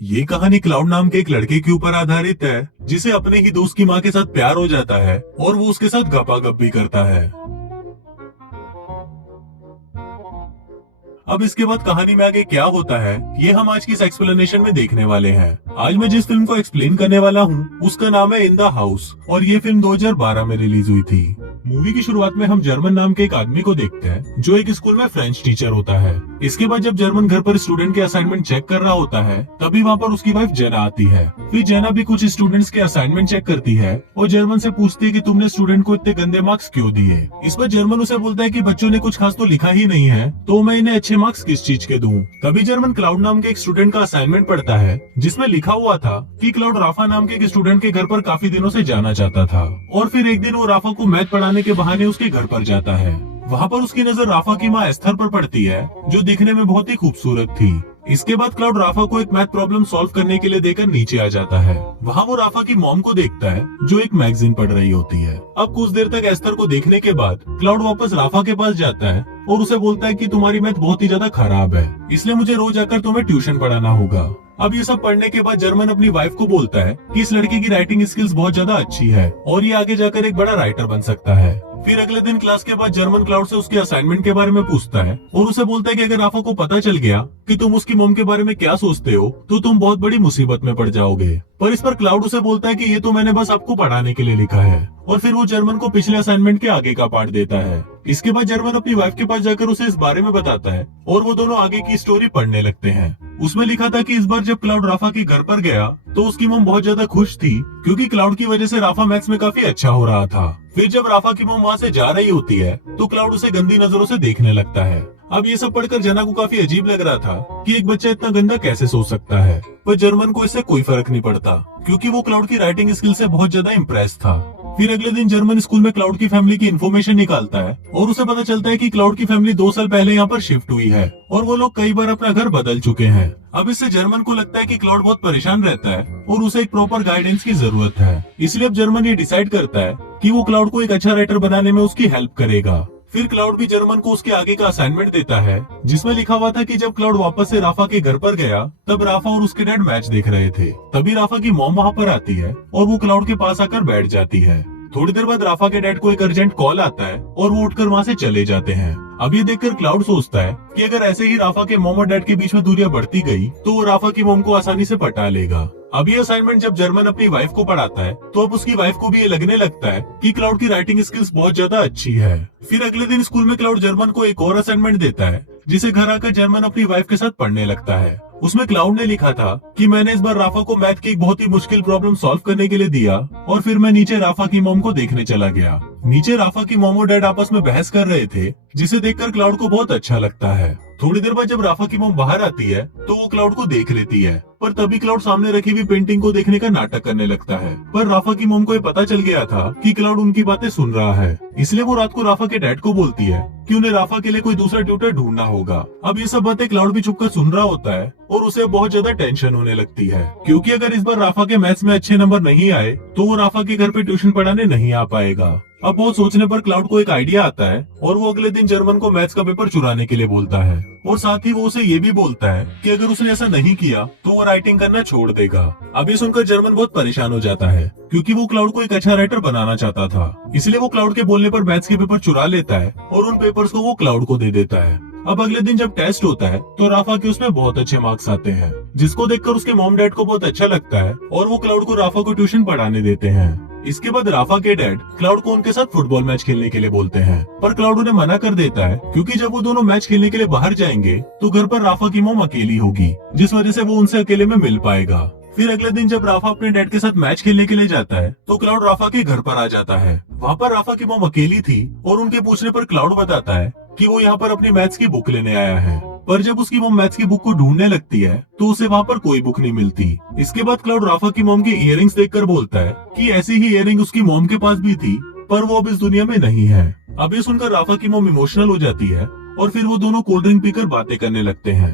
ये कहानी क्लाउड नाम के एक लड़के के ऊपर आधारित है जिसे अपने ही दोस्त की माँ के साथ प्यार हो जाता है और वो उसके साथ गपागप भी करता है। अब इसके बाद कहानी में आगे क्या होता है ये हम आज की इस एक्सप्लेनेशन में देखने वाले हैं। आज मैं जिस फिल्म को एक्सप्लेन करने वाला हूँ उसका नाम है इन द हाउस और ये फिल्म 2012 में रिलीज हुई थी। मूवी की शुरुआत में हम जर्मन नाम के एक आदमी को देखते हैं जो एक स्कूल में फ्रेंच टीचर होता है। इसके बाद जब जर्मन घर पर स्टूडेंट के असाइनमेंट चेक कर रहा होता है तभी वहाँ पर उसकी वाइफ जेना आती है। फिर जेना भी कुछ स्टूडेंट्स के असाइनमेंट चेक करती है और जर्मन से पूछती है कि तुमने स्टूडेंट को इतने गंदे मार्क्स क्यों दिए। इस पर जर्मन उसे बोलता है कि बच्चों ने कुछ खास तो लिखा ही नहीं है तो मैं इन्हें अच्छे मार्क्स किस चीज के दूं। तभी जर्मन क्लाउड नाम के एक स्टूडेंट का असाइनमेंट पढ़ता है जिसमें लिखा हुआ था कि क्लाउड राफा नाम के एक स्टूडेंट के घर पर काफी दिनों से जाना चाहता था और फिर एक दिन वो राफा को मैथ पढ़ाने के बहाने उसके घर पर जाता है। वहाँ पर उसकी नजर राफा की माँ एस्थर पर पड़ती है जो दिखने में बहुत ही खूबसूरत थी। इसके बाद क्लाउड राफा को एक मैथ प्रॉब्लम सॉल्व करने के लिए देकर नीचे आ जाता है। वहाँ वो राफा की मॉम को देखता है जो एक मैगजीन पढ़ रही होती है। अब कुछ देर तक एस्थर को देखने के बाद क्लाउड वापस राफा के पास जाता है और उसे बोलता है कि तुम्हारी मैथ बहुत ही ज्यादा खराब है इसलिए मुझे रोज आकर तुम्हें ट्यूशन पढ़ाना होगा। अब ये सब पढ़ने के बाद जर्मन अपनी वाइफ को बोलता है कि इस लड़के की राइटिंग स्किल्स बहुत ज्यादा अच्छी है और ये आगे जाकर एक बड़ा राइटर बन सकता है। फिर अगले दिन क्लास के बाद जर्मन क्लाउड से उसके असाइनमेंट के बारे में पूछता है और उसे बोलता है कि अगर राफा को पता चल गया कि तुम उसकी मॉम के बारे में क्या सोचते हो तो तुम बहुत बड़ी मुसीबत में पड़ जाओगे। पर इस पर क्लाउड उसे बोलता है कि ये तो मैंने बस आपको पढ़ाने के लिए लिखा है और फिर वो जर्मन को पिछले असाइनमेंट के आगे का पार्ट देता है। इसके बाद जर्मन अपनी वाइफ के पास जाकर उसे इस बारे में बताता है और वो दोनों आगे की स्टोरी पढ़ने लगते हैं। उसमें लिखा था कि इस बार जब क्लाउड राफा के घर पर गया तो उसकी मॉम बहुत ज्यादा खुश थी क्योंकि क्लाउड की वजह से राफा मैथ्स में काफी अच्छा हो रहा था। फिर जब राफा की मॉम वहाँ से जा रही होती है तो क्लाउड उसे गंदी नजरों से देखने लगता है। अब ये सब पढ़कर जना को काफी अजीब लग रहा था कि एक बच्चा इतना गंदा कैसे सोच सकता है, पर जर्मन को इससे कोई फर्क नहीं पड़ता क्योंकि वो क्लाउड की राइटिंग स्किल से बहुत ज्यादा इम्प्रेस था। फिर अगले दिन जर्मन स्कूल में क्लाउड की फैमिली की इन्फॉर्मेशन निकालता है और उसे पता चलता है कि क्लाउड की फैमिली 2 साल पहले यहाँ पर शिफ्ट हुई है और वो लोग कई बार अपना घर बदल चुके हैं। अब इससे जर्मन को लगता है कि क्लाउड बहुत परेशान रहता है और उसे एक प्रॉपर गाइडेंस की जरूरत है। इसलिए अब जर्मन ये डिसाइड करता है कि वो क्लाउड को एक अच्छा राइटर बनाने में उसकी हेल्प करेगा। फिर क्लाउड भी जर्मन को उसके आगे का असाइनमेंट देता है जिसमें लिखा हुआ था कि जब क्लाउड वापस से राफा के घर पर गया तब राफा और उसके डैड मैच देख रहे थे। तभी राफा की मॉम वहाँ पर आती है और वो क्लाउड के पास आकर बैठ जाती है। थोड़ी देर बाद राफा के डैड को एक अर्जेंट कॉल आता है और वो उठकर वहाँ से चले जाते हैं। अब ये देखकर क्लाउड सोचता है कि अगर ऐसे ही राफा के मॉम और डैड के बीच में दूरियां बढ़ती गई तो वो राफा की मॉम को आसानी से पटा लेगा। अब ये असाइनमेंट जब जर्मन अपनी वाइफ को पढ़ाता है तो अब उसकी वाइफ को भी ये लगने लगता है कि क्लाउड की राइटिंग स्किल्स बहुत ज्यादा अच्छी है। फिर अगले दिन स्कूल में क्लाउड जर्मन को एक और असाइनमेंट देता है जिसे घर आकर जर्मन अपनी वाइफ के साथ पढ़ने लगता है। उसमें क्लाउड ने लिखा था कि मैंने इस बार राफा को मैथ की एक बहुत ही मुश्किल प्रॉब्लम सॉल्व करने के लिए दिया और फिर मैं नीचे राफा की मॉम को देखने चला गया। नीचे राफा की मॉम और डैड आपस में बहस कर रहे थे जिसे देखकर क्लाउड को बहुत अच्छा लगता है। थोड़ी देर बाद जब राफा की मॉम बाहर आती है तो वो क्लाउड को देख लेती है पर तभी क्लाउड सामने रखी हुई पेंटिंग को देखने का नाटक करने लगता है। पर राफा की मॉम को ये पता चल गया था कि क्लाउड उनकी बातें सुन रहा है इसलिए वो रात को राफा के डैड को बोलती है कि उन्हें राफा के लिए कोई दूसरा ट्यूटर ढूंढना होगा। अब ये सब बातें क्लाउड भी चुपकर सुन रहा होता है और उसे बहुत ज्यादा टेंशन होने लगती है क्योंकि अगर इस बार राफा के मैथ्स में अच्छे नंबर नहीं आए तो वो राफा के घर पे ट्यूशन पढ़ाने नहीं आ पाएगा। अब बहुत सोचने पर क्लाउड को एक आइडिया आता है और वो अगले दिन जर्मन को मैथ्स का पेपर चुराने के लिए बोलता है और साथ ही वो उसे ये भी बोलता है कि अगर उसने ऐसा नहीं किया तो वो राइटिंग करना छोड़ देगा। अब ये सुनकर जर्मन बहुत परेशान हो जाता है क्योंकि वो क्लाउड को एक अच्छा राइटर बनाना चाहता था। इसलिए वो क्लाउड के बोलने पर मैथ्स के पेपर चुरा लेता है और उन पेपर्स को वो क्लाउड को दे देता है। अब अगले दिन जब टेस्ट होता है तो राफा के उसमें बहुत अच्छे मार्क्स आते हैं जिसको देखकर उसके मॉम डैड को बहुत अच्छा लगता है और वो क्लाउड को राफा को ट्यूशन पढ़ाने देते हैं। इसके बाद राफा के डैड क्लाउड को उनके साथ फुटबॉल मैच खेलने के लिए बोलते हैं पर क्लाउड उन्हें मना कर देता है क्योंकि जब वो दोनों मैच खेलने के लिए बाहर जाएंगे तो घर पर राफा की मॉम अकेली होगी जिस वजह से वो उनसे अकेले में मिल पाएगा। फिर अगले दिन जब राफा अपने डैड के साथ मैच खेलने के लिए जाता है तो क्लाउड राफा के घर पर आ जाता है। वहाँ पर राफा की मॉम अकेली थी और उनके पूछने पर क्लाउड बताता है कि वो यहाँ पर अपनी मैथ्स की बुक लेने आया है। पर जब उसकी मॉम मैथ्स की बुक को ढूंढने लगती है तो उसे वहाँ पर कोई बुक नहीं मिलती। इसके बाद क्लाउड राफा की मॉम की इयररिंग्स देखकर बोलता है कि ऐसी ही इयररिंग उसकी मॉम के पास भी थी पर वो अब इस दुनिया में नहीं है। अब ये सुनकर राफा की मॉम इमोशनल हो जाती है और फिर वो दोनों कोल्ड ड्रिंक पीकर बातें करने लगते हैं।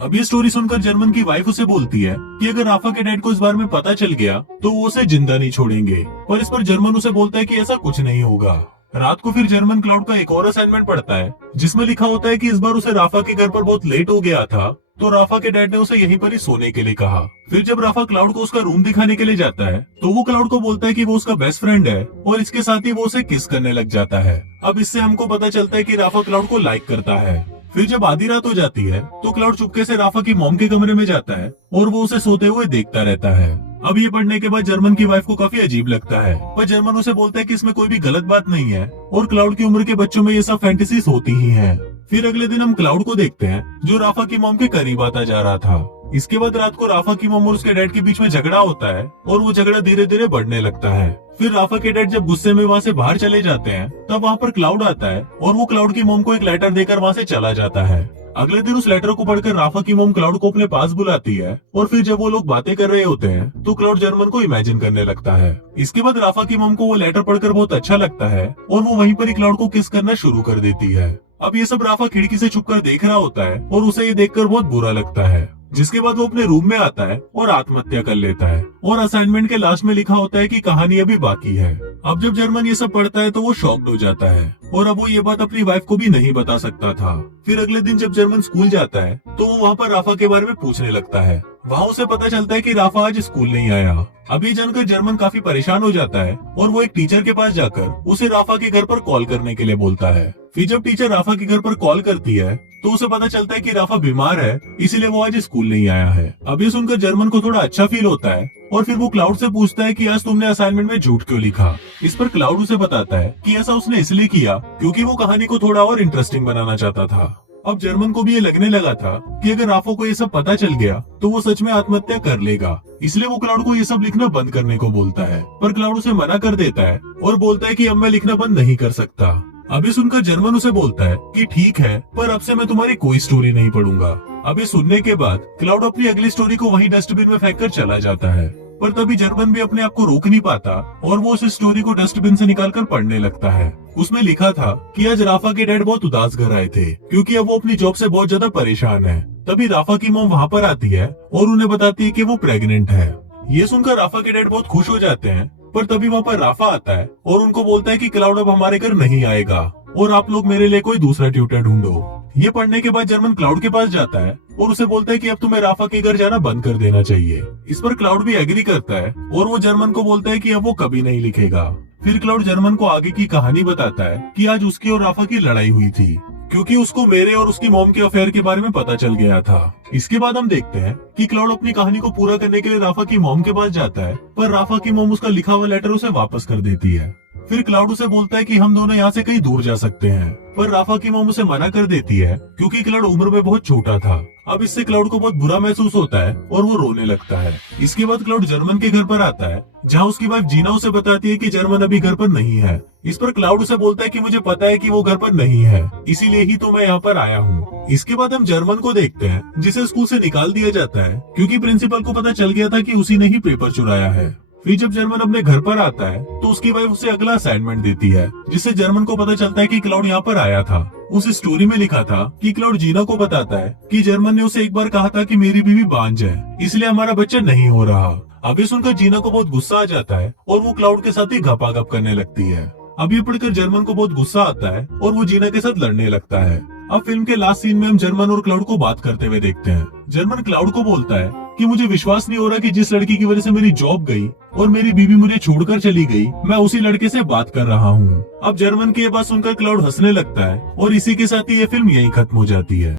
अब ये स्टोरी सुनकर जर्मन की वाइफ उसे बोलती है कि अगर राफा के डैड को इस बारे में पता चल गया तो वो उसे जिंदा नहीं छोड़ेंगे। पर इस पर जर्मन उसे बोलता है कि ऐसा कुछ नहीं होगा। रात को फिर जर्मन क्लाउड का एक और असाइनमेंट पढ़ता है जिसमें लिखा होता है कि इस बार उसे राफा के घर पर बहुत लेट हो गया था तो राफा के डैड ने उसे यहीं पर ही सोने के लिए कहा। फिर जब राफा क्लाउड को उसका रूम दिखाने के लिए जाता है तो वो क्लाउड को बोलता है कि वो उसका बेस्ट फ्रेंड है और इसके साथ ही वो उसे किस करने लग जाता है। अब इससे हमको पता चलता है कि राफा क्लाउड को लाइक करता है। फिर जब आधी रात हो जाती है तो क्लाउड चुपके से राफा की मॉम के कमरे में जाता है और वो उसे सोते हुए देखता रहता है। अब ये पढ़ने के बाद जर्मन की वाइफ को काफी अजीब लगता है, पर जर्मन उसे बोलता है कि इसमें कोई भी गलत बात नहीं है और क्लाउड की उम्र के बच्चों में ये सब फैंटेसीज होती ही हैं। फिर अगले दिन हम क्लाउड को देखते हैं जो राफा की मॉम के करीब आता जा रहा था। इसके बाद रात को राफा की मॉम और उसके डैड के बीच में झगड़ा होता है और वो झगड़ा धीरे धीरे बढ़ने लगता है। फिर राफा के डैड जब गुस्से में वहाँ से बाहर चले जाते हैं तब वहाँ पर क्लाउड आता है और वो क्लाउड की मॉम को एक लेटर देकर वहाँ से चला जाता है। अगले दिन उस लेटर को पढ़कर राफा की मॉम क्लाउड को अपने पास बुलाती है और फिर जब वो लोग बातें कर रहे होते हैं तो क्लाउड जर्मन को इमेजिन करने लगता है। इसके बाद राफा की मॉम को वो लेटर पढ़कर बहुत अच्छा लगता है और वो वहीं पर ही क्लाउड को किस करना शुरू कर देती है। अब ये सब राफा खिड़की से छुपकर देख रहा होता है और उसे ये देखकर बहुत बुरा लगता है, जिसके बाद वो अपने रूम में आता है और आत्महत्या कर लेता है और असाइनमेंट के लास्ट में लिखा होता है कि कहानी अभी बाकी है। अब जब जर्मन ये सब पढ़ता है तो वो शॉक्ड हो जाता है और अब वो ये बात अपनी वाइफ को भी नहीं बता सकता था। फिर अगले दिन जब जर्मन स्कूल जाता है तो वो वहाँ पर राफा के बारे में पूछने लगता है। वहाँ उसे पता चलता है कि राफा आज स्कूल नहीं आया। अभी जानकर जर्मन काफी परेशान हो जाता है और वो एक टीचर के पास जाकर उसे राफा के घर पर कॉल करने के लिए बोलता है। फिर जब टीचर राफा के घर पर कॉल करती है तो उसे पता चलता है कि राफा बीमार है, इसीलिए वो आज स्कूल नहीं आया है। अब ये सुनकर जर्मन को थोड़ा अच्छा फील होता है और फिर वो क्लाउड से पूछता है कि आज तुमने असाइनमेंट में झूठ क्यों लिखा। इस पर क्लाउड उसे बताता है कि ऐसा उसने इसलिए किया क्योंकि वो कहानी को थोड़ा और इंटरेस्टिंग बनाना चाहता था। अब जर्मन को भी ये लगने लगा था कि अगर राफा को ये सब पता चल गया तो वो सच में आत्महत्या कर लेगा, इसलिए वो क्लाउड को ये सब लिखना बंद करने को बोलता है, पर क्लाउड उसे मना कर देता है और बोलता है कि अब मैं लिखना बंद नहीं कर सकता। अभी सुनकर जर्मन उसे बोलता है कि ठीक है, पर अब से मैं तुम्हारी कोई स्टोरी नहीं पढ़ूंगा। अभी सुनने के बाद क्लाउड अपनी अगली स्टोरी को वहीं डस्टबिन में फेंक कर चला जाता है, पर तभी जर्मन भी अपने आप को रोक नहीं पाता और वो उस स्टोरी को डस्टबिन से निकालकर पढ़ने लगता है। उसमें लिखा था कि आज राफा के डैड बहुत उदास घर आए थे क्योंकि अब वो अपनी जॉब से बहुत ज्यादा परेशान है। तभी राफा की मॉम वहाँ पर आती है और उन्हें बताती है कि वो प्रेग्नेंट है। ये सुनकर राफा के डैड बहुत खुश हो जाते हैं, पर तभी वहाँ पर राफा आता है और उनको बोलता है कि क्लाउड अब हमारे घर नहीं आएगा और आप लोग मेरे लिए कोई दूसरा ट्यूटर ढूंढो। ये पढ़ने के बाद जर्मन क्लाउड के पास जाता है और उसे बोलता है कि अब तुम्हें राफा के घर जाना बंद कर देना चाहिए। इस पर क्लाउड भी एग्री करता है और वो जर्मन को बोलता है कि अब वो कभी नहीं लिखेगा। फिर क्लाउड जर्मन को आगे की कहानी बताता है कि आज उसकी और राफा की लड़ाई हुई थी क्योंकि उसको मेरे और उसकी मॉम के अफेयर के बारे में पता चल गया था। इसके बाद हम देखते हैं कि क्लाउड अपनी कहानी को पूरा करने के लिए राफा की मॉम के पास जाता है, पर राफा की मॉम उसका लिखा हुआ लेटर उसे वापस कर देती है। फिर क्लाउड उसे बोलता है कि हम दोनों यहाँ से कहीं दूर जा सकते हैं, पर राफा की मॉम उसे मना कर देती है क्योंकि क्लाउड उम्र में बहुत छोटा था। अब इससे क्लाउड को बहुत बुरा महसूस होता है और वो रोने लगता है। इसके बाद क्लाउड जर्मन के घर पर आता है जहाँ उसकी वाइफ जीना उसे बताती है कि जर्मन अभी घर पर नहीं है। इस पर क्लाउड उसे बोलता है कि मुझे पता है कि वो घर पर नहीं है, इसीलिए ही तो मैं यहाँ पर आया हूँ। इसके बाद हम जर्मन को देखते हैं जिसे स्कूल से निकाल दिया जाता है क्योंकि प्रिंसिपल को पता चल गया था कि उसी ने ही पेपर चुराया है। फिर जब जर्मन अपने घर पर आता है तो उसकी वाइफ उसे अगला असाइनमेंट देती है, जिससे जर्मन को पता चलता है कि क्लाउड यहाँ पर आया था। उस स्टोरी में लिखा था कि क्लाउड जीना को बताता है कि जर्मन ने उसे एक बार कहा था कि मेरी बीवी बांझ है, इसलिए हमारा बच्चा नहीं हो रहा। अभी सुनकर जीना को बहुत गुस्सा आ जाता है और वो क्लाउड के साथ ही घपाघप करने लगती है। अब ये पढ़कर जर्मन को बहुत गुस्सा आता है और वो जीना के साथ लड़ने लगता है। अब फिल्म के लास्ट सीन में हम जर्मन और क्लाउड को बात करते हुए देखते हैं। जर्मन क्लाउड को बोलता है कि मुझे विश्वास नहीं हो रहा कि जिस लड़की की वजह से मेरी जॉब गई और मेरी बीवी मुझे छोड़कर चली गई, मैं उसी लड़के से बात कर रहा हूँ। अब जर्मन की ये बात सुनकर क्लाउड हंसने लगता है और इसी के साथ ही ये फिल्म यहीं खत्म हो जाती है।